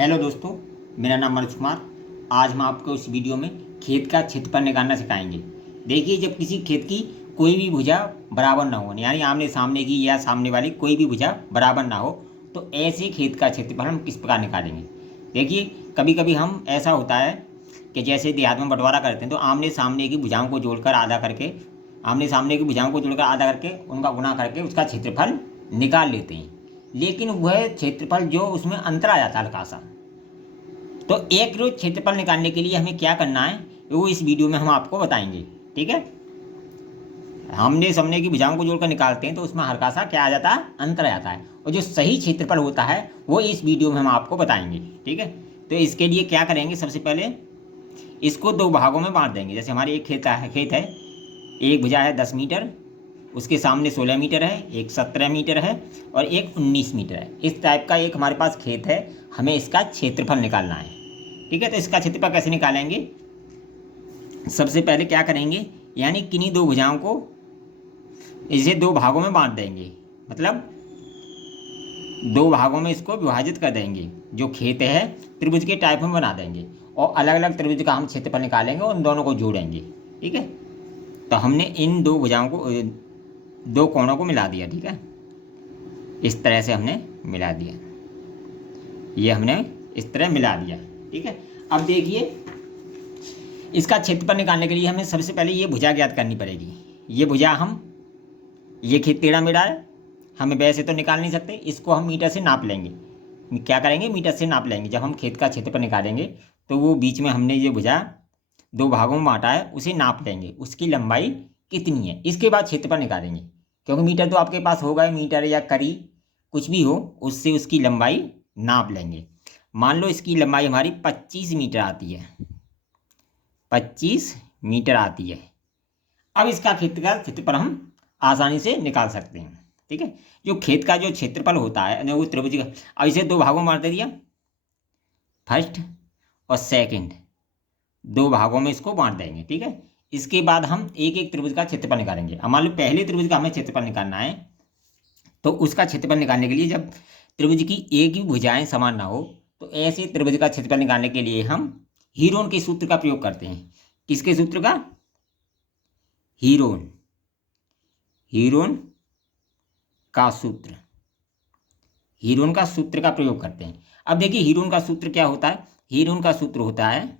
Hello दोस्तों, मेरा नाम मनोज कुमार। आज हम आपको इस वीडियो में खेत का क्षेत्रफल निकालना सिखाएंगे। देखिए, जब किसी खेत की कोई भी भुजा बराबर ना हो, यानी आमने सामने की या सामने वाली कोई भी भुजा बराबर ना हो, तो ऐसे खेत का क्षेत्रफल हम किस प्रकार निकालेंगे। देखिए, कभी कभी हम ऐसा होता है कि जैसे देहात में बंटवारा करते हैं तो आमने सामने की भुजाओं को जोड़कर आधा करके, आमने सामने की भुजाओं को जोड़कर आधा करके उनका गुणा करके उसका क्षेत्रफल निकाल लेते हैं। लेकिन वह क्षेत्रफल जो उसमें अंतर आ जाता है हल्का सा, तो एक रोज क्षेत्रफल निकालने के लिए हमें क्या करना है वो इस वीडियो में हम आपको बताएंगे। ठीक है, हमने सामने की भुजाओं को जोड़कर निकालते हैं तो उसमें हल्का सा क्या आ जाता है, अंतर आ जाता है, और जो सही क्षेत्रफल होता है वो इस वीडियो में हम आपको बताएंगे। ठीक है, तो इसके लिए क्या करेंगे, सबसे पहले इसको दो भागों में बांट देंगे। जैसे हमारे एक खेत है, एक भुजा है 10 मीटर, उसके सामने 16 मीटर है, एक 17 मीटर है और एक 19 मीटर है। इस टाइप का एक हमारे पास खेत है, हमें इसका क्षेत्रफल निकालना है। ठीक है, तो इसका क्षेत्रफल कैसे निकालेंगे, सबसे पहले क्या करेंगे, यानी किन्हीं दो भुजाओं को इसे दो भागों में बांट देंगे, मतलब दो भागों में इसको विभाजित कर देंगे। जो खेत है त्रिभुज के टाइप में बना देंगे और अलग अलग त्रिभुज का हम क्षेत्रफल निकालेंगे और उन दोनों को जोड़ेंगे। ठीक है, तो हमने इन दो भुजाओं को, दो कोणों को मिला दिया। ठीक है, इस तरह से हमने मिला दिया, ये हमने इस तरह मिला दिया। ठीक है, अब देखिए, इसका क्षेत्रफल निकालने के लिए हमें सबसे पहले ये भुजा ज्ञात करनी पड़ेगी। ये भुजा हम, ये खेत टेढ़ा मेढ़ा है, हमें वैसे तो निकाल नहीं सकते, इसको हम मीटर से नाप लेंगे। क्या करेंगे, मीटर से नाप लेंगे। जब हम खेत का क्षेत्रफल निकालेंगे तो वो बीच में हमने ये भुजा दो भागों में बांटा है उसे नाप लेंगे, उसकी लंबाई कितनी है, इसके बाद क्षेत्रफल निकालेंगे। क्योंकि मीटर तो आपके पास होगा ही, मीटर या करी कुछ भी हो, उससे उसकी लंबाई नाप लेंगे। मान लो इसकी लंबाई हमारी 25 मीटर आती है, 25 मीटर आती है। अब इसका खेत का क्षेत्रफल हम आसानी से निकाल सकते हैं। ठीक है, जो खेत का जो क्षेत्रफल होता है वो त्रिभुज का, अब इसे दो भागों में बांट दिया, फर्स्ट और सेकंड, दो भागों में इसको बांट देंगे। ठीक है, इसके बाद हम एक एक त्रिभुज का क्षेत्रफल निकालेंगे। अब मान लो पहले त्रिभुज का हमें क्षेत्रफल निकालना है, तो उसका क्षेत्रफल निकालने के लिए जब त्रिभुज की एक ही भुजाएं समान ना हो, तो ऐसे त्रिभुज का क्षेत्रफल निकालने के लिए हम हीरोन के सूत्र का प्रयोग करते हैं। किसके सूत्र का, हीरोन, हीरोन का सूत्र, हीरोन का सूत्र का प्रयोग करते हैं। अब देखिए, हीरोन का सूत्र क्या होता है, हीरोन का सूत्र होता है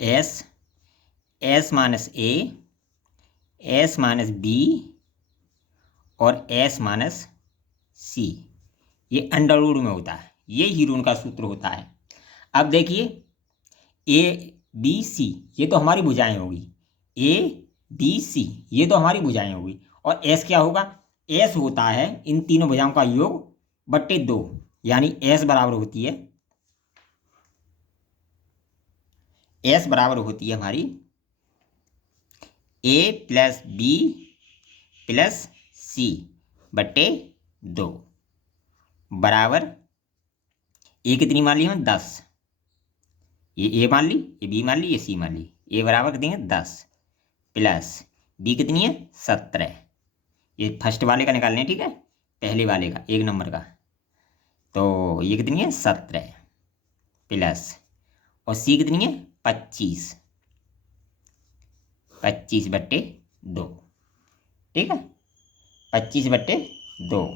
एस, एस माइनस ए, एस माइनस बी और एस माइनस सी। ये अंडर रूट में होता है, ये हीरोन का सूत्र होता है। अब देखिए, ए बी सी ये तो हमारी भुजाएं होगी, ए बी सी ये तो हमारी भुजाएं होगी, और एस क्या होगा, एस होता है इन तीनों भुजाओं का योग बट्टे दो, यानी एस बराबर होती है, एस बराबर होती है हमारी ए प्लस बी प्लस सी बट्टे दो, बराबर ए कितनी मान ली हम, 10। ये ए मान ली, ये बी मान ली, ये सी मान ली। ए बराबर कितनी है, 10, प्लस बी कितनी है, 17। ये फर्स्ट वाले का निकालने, ठीक है, पहले वाले का, एक नंबर का, तो ये कितनी है, 17 प्लस, और सी कितनी है, 25, 25 बट्टे 2। ठीक है, 25 बट्टे 2।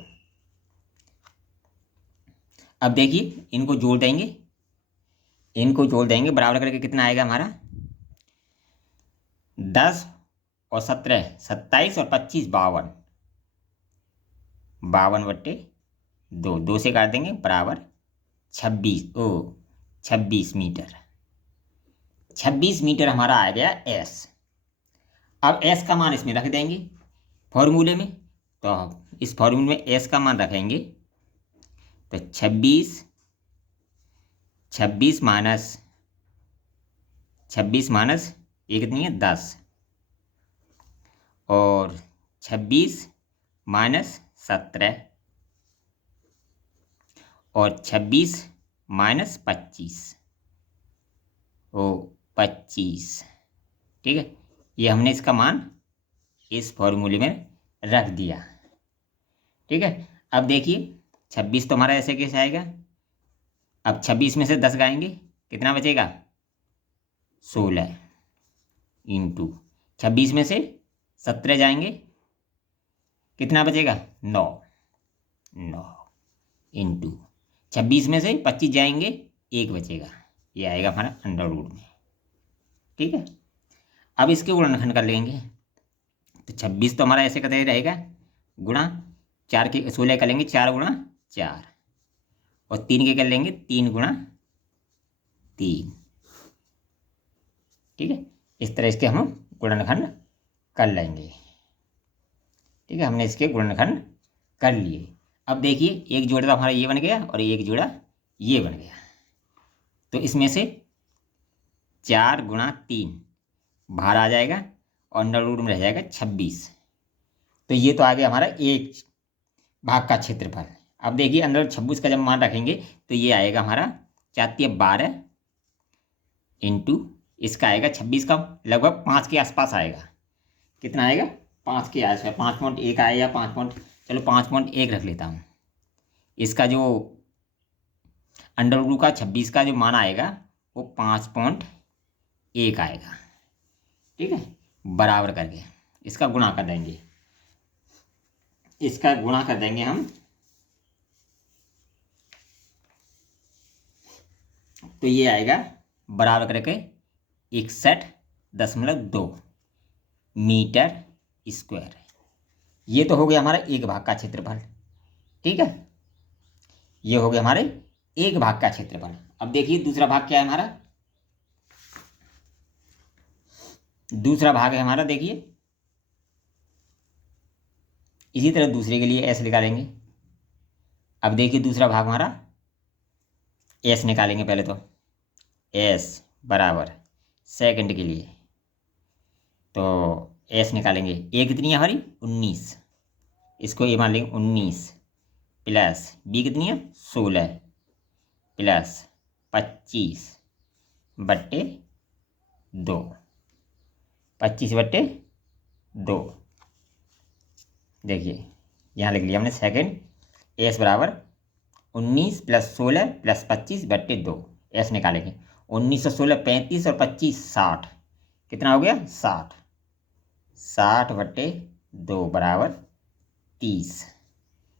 अब देखिए, इनको जोड़ देंगे, इनको जोड़ देंगे, बराबर करके कितना आएगा हमारा, 10 और 17 27 और 25 52, 52 बट्टे 2, 2 से काट देंगे, बराबर 26 मीटर। 26 मीटर हमारा आ गया एस। अब एस का मान इसमें रख देंगे फॉर्मूले में, तो इस फॉर्मूले में एस का मान रखेंगे, तो 26 माइनस ये कितनी है, 10, और 26 माइनस 17 और 26 माइनस 25, ओ 25। ठीक है, ये हमने इसका मान इस फॉर्मूले में रख दिया। ठीक है, अब देखिए 26 तो हमारा ऐसे कैसे आएगा, अब 26 में से 10 गाएंगे, कितना बचेगा? 16 इंटू 26 में से 17 जाएंगे, कितना बचेगा? 9 इंटू 26 में से 25 जाएंगे, 1 बचेगा। ये आएगा हमारा अंडर रूट में। ठीक है, अब इसके गुणनखंड कर लेंगे। तो 26 तो हमारा ऐसे करते ही रहेगा, गुणा 4 के 16 कर लेंगे, 4 गुणा 4, और 3 के कर लेंगे 3 गुणा 3। ठीक है, इस तरह इसके हम गुणनखंड कर लेंगे। ठीक है, हमने इसके गुणनखंड कर लिए। अब देखिए, एक जोड़ा तो हमारा ये बन गया और एक जोड़ा ये बन गया। तो इसमें से 4 गुणा 3 बाहर आ जाएगा और अंडर रूट में रह जाएगा 26। तो ये तो आ गया हमारा एक भाग का क्षेत्रफल। अब देखिए, अंदर 26 का जब मान रखेंगे तो ये आएगा हमारा 4 12 इंटू इसका आएगा 26 का लगभग 5 के आसपास आएगा। कितना आएगा? 5 के आसपास, 5.1 आया या 5 पॉइंट, चलो 5.1 रख लेता हूँ। इसका जो अंडर रूट का 26 का जो मान आएगा वो 5.1 आएगा। ठीक है, बराबर करके इसका गुणा कर देंगे, इसका गुणा कर देंगे हम। तो ये आएगा बराबर करके 61.2 मीटर स्क्वायर। ये तो हो गया हमारा एक भाग का क्षेत्रफल। ठीक है, ये हो गया हमारे एक भाग का क्षेत्रफल। अब देखिए दूसरा भाग क्या है हमारा। दूसरा भाग है हमारा, देखिए इसी तरह दूसरे के लिए एस निकालेंगे। अब देखिए दूसरा भाग हमारा, एस निकालेंगे पहले तो। एस बराबर सेकंड के लिए तो एस निकालेंगे। ए कितनी है हमारी? 19, इसको ए मान लेंगे 19 प्लस बी कितनी है? 16 प्लस 25 बट्टे 2, 25 बट्टे 2। देखिए यहाँ लिख लिया हमने सेकंड। एस बराबर 19 प्लस 16 प्लस 25 बट्टे 2। एस निकालेंगे। 19 और 16 35 और 25 60। कितना हो गया? 60। 60 बट्टे 2 बराबर 30।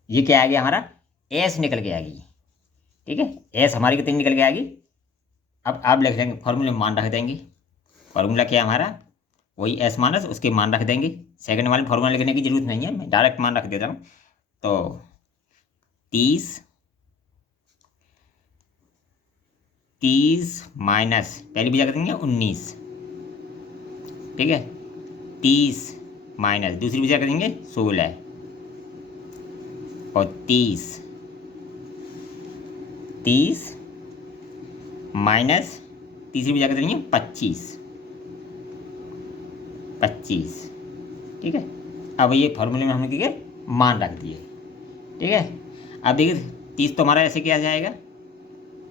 ये क्या आ गया हमारा? एस निकल के आ गई। ठीक है, एस हमारी कितनी निकल के आ गई? अब आप लिख लेंगे, फॉर्मूले में मान रख देंगे। फॉर्मूला क्या हमारा? वही एस माइनस उसके मान रख देंगे। सेकंड वाले फॉर्मूला लिखने की जरूरत नहीं है, मैं डायरेक्ट मान रख देता हूँ। तो 30 माइनस पहली भुजा कर देंगे 19। ठीक है, 30 माइनस दूसरी भुजा कर देंगे 16 और 30 माइनस तीसरी भुजा कर देंगे 25। ठीक है, अब ये फॉर्मूले में हमने क्या मान रख दिए। ठीक है, अब देखिए 30 तो हमारा ऐसे क्या जाएगा?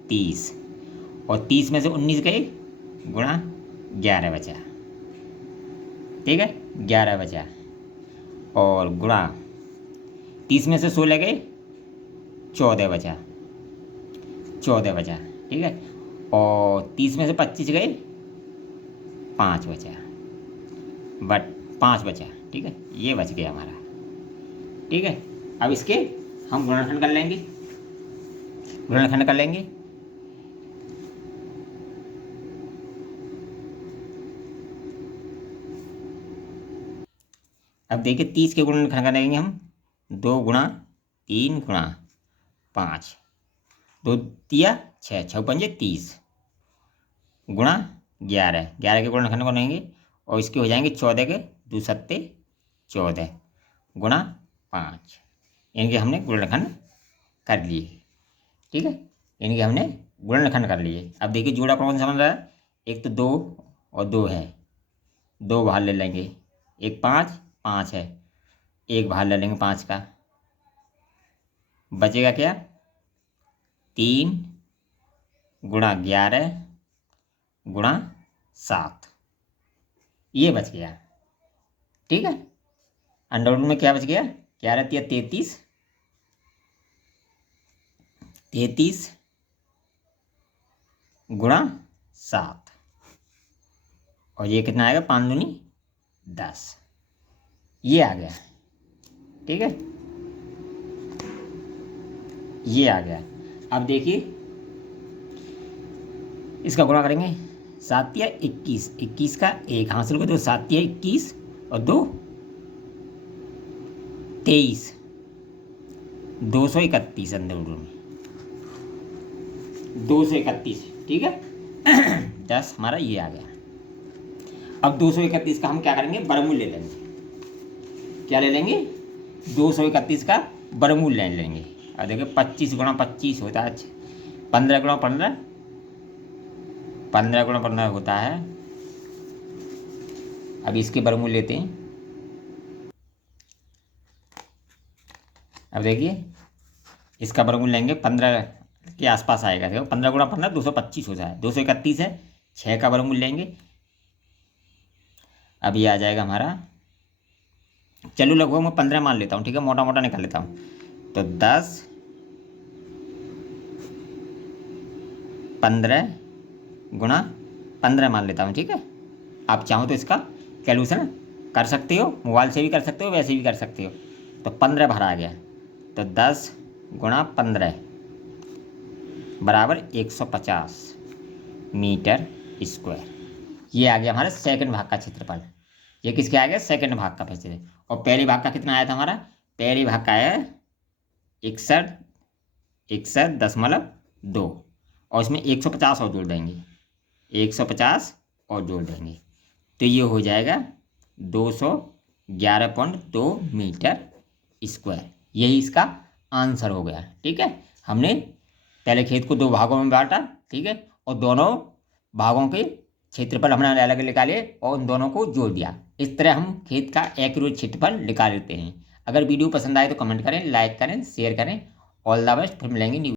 30 और 30 में से 19 गए गुणा 11 बचा। ठीक है, 11 बचा और गुणा 30 में से 16 गए 14 बचा। 14 बचा। ठीक है, और 30 में से 25 गए 5 बचा, बट 5 बचा। ठीक है, ये बच गया हमारा। ठीक है, अब इसके हम गुणनखंड कर लेंगे। गुणनखंड कर लेंगे। अब देखिए 30 के गुणनखंड करेंगे हम। 2 गुणा 3 गुणा 5, 2 तिया 6, 6 पंजे 30 गुणा 11, 11 के गुणनखंड करेंगे और इसके हो जाएंगे 14 के 2 सत्ते 14 गुणा 5। इनके हमने गुणनखंड कर लिए। ठीक है, इनके हमने गुणनखंड कर लिए। अब देखिए जोड़ा कौन सा बन रहा है? एक तो 2 और 2 है, 2 बाहर ले लेंगे। एक 5, 5 है, एक बाहर ले लेंगे 5 का। बचेगा क्या? 3 गुणा 11 गुणा 7, ये बच गया। ठीक है, अंडर रूट में क्या बच गया? 11 तिया 33, 33 गुणा 7, और ये कितना आएगा 5 दूनी 10, ये आ गया। ठीक है, ये आ गया। अब देखिए इसका गुणा करेंगे, 7 या 21, 21 का 1 हासिल को, तो 7 या 21 और 2 23, 231 अंदर में 231। ठीक है 10 हमारा ये आ गया। अब 231 का हम क्या करेंगे, वर्गमूल ले लेंगे। क्या ले लेंगे, 231 का वर्गमूल ले लेंगे। अब देखिए 25 गुणा 25 होता है 15 गुणा 15, 15 गुणा 15 होता है। अब इसके वर्गमूल लेते हैं। अब देखिए इसका वर्गमूल लेंगे, 15 के आसपास आएगा। देखो 15 गुणा 15 225 होता है, 231 है, 6 का वर्गमूल लेंगे। अब ये आ जाएगा हमारा, चलो लगभग मैं 15 मान लेता हूँ। ठीक है, मोटा मोटा निकाल लेता हूँ। तो 10 15 गुणा 15 मान लेता हूँ। ठीक है, आप चाहो तो इसका कैलकुलेशन कर सकते हो, मोबाइल से भी कर सकते हो, वैसे भी कर सकते हो। तो 15 भरा आ गया, तो 10 गुणा 15 बराबर 150 मीटर स्क्वायर। ये आ गया हमारा सेकंड भाग का क्षेत्रफल। ये किसके आ गया, सेकंड भाग का क्षेत्रफल। और पहले भाग का कितना आया था हमारा, पहले भाग का आया 61.2, और इसमें 150 और जोड़ देंगे, 150 और जोड़ देंगे, तो ये हो जाएगा 211.2 मीटर स्क्वायर। यही इसका आंसर हो गया। ठीक है, हमने पहले खेत को 2 भागों में बांटा। ठीक है, और दोनों भागों के क्षेत्रफल हमने अलग अलग निकाले और उन दोनों को जोड़ दिया। इस तरह हम खेत का एक्यूरेट क्षेत्रफल निकाल लेते हैं। अगर वीडियो पसंद आए तो कमेंट करें, लाइक करें, शेयर करें। ऑल द बेस्ट, फिर मिलेंगे न्यू